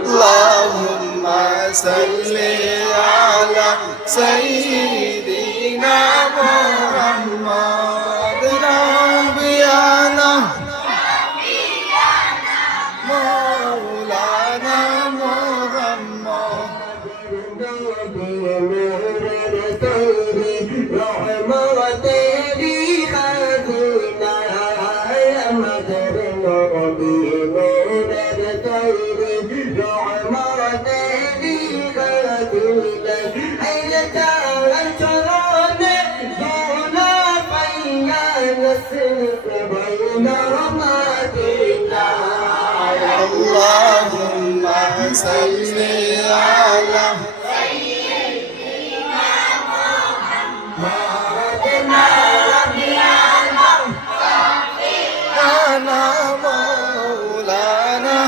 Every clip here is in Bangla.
اللهم صل على سيدنا محمد نبينا مولانا اللهم صل على سيدنا محمد نبينا مولانا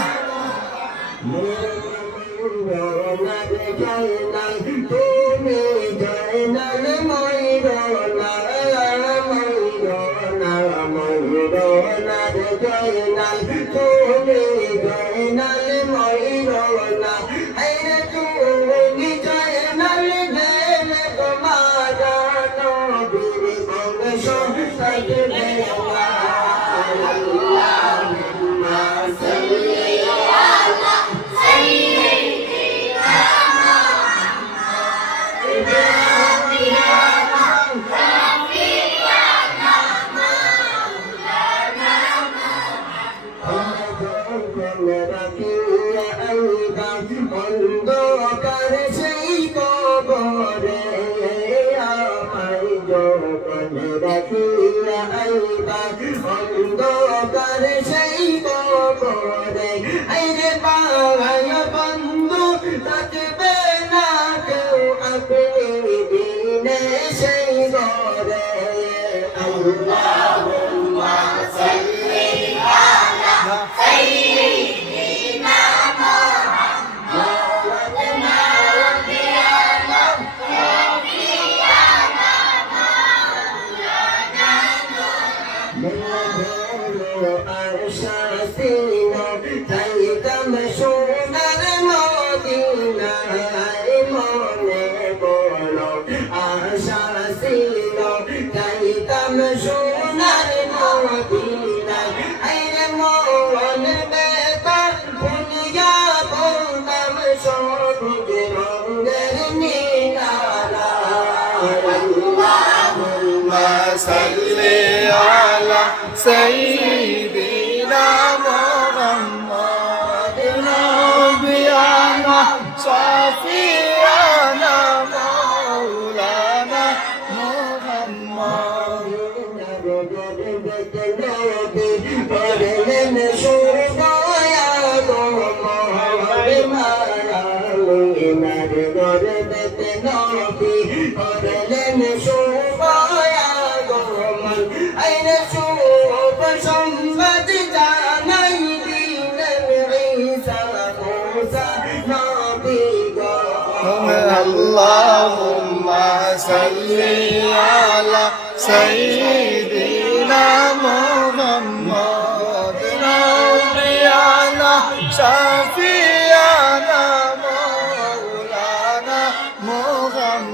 صل على سيدنا محمد نبينا شفيعنا مولانا محمد اللهم صل على سيدنا محمد نبينا شفيعنا مولانا محمد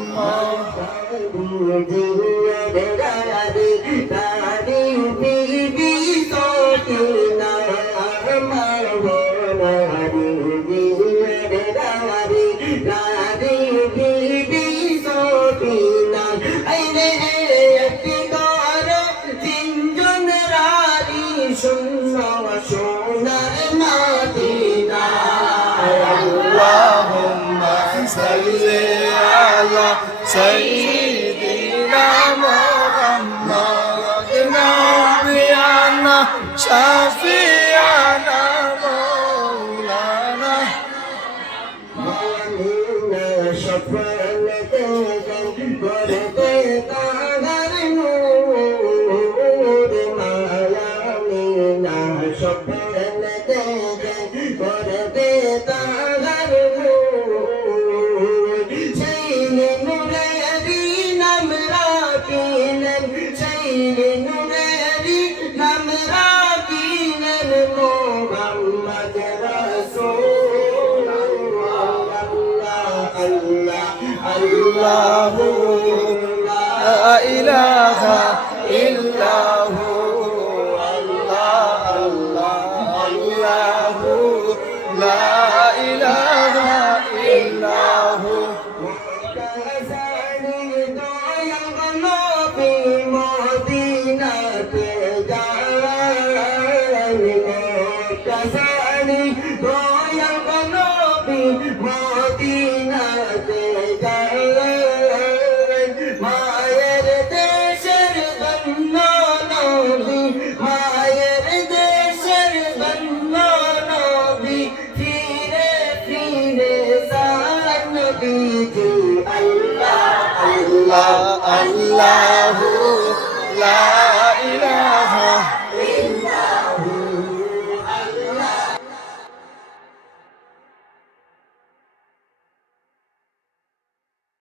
اللهم salli ala sayyidina Muhammad nabiyana shafi'ana maulana মামিনা সফলতে করতে তাহার নূর মায়ামিনা সফলতে করতে তাহার নূর সেই নূরেরই নাম রাখিলেন সেই নূরেরই নাম রাখিলেন মোহাম্মদ রাসূল Allahu la ilaha illahu Allah Allah Allahu la ilaha illahu মায়ের দেশের ধন্য নবী মায়ের দেশের ধন্য নবী ফিরে ফিরে যান নবীজি আল্লাহ Allah Allahu la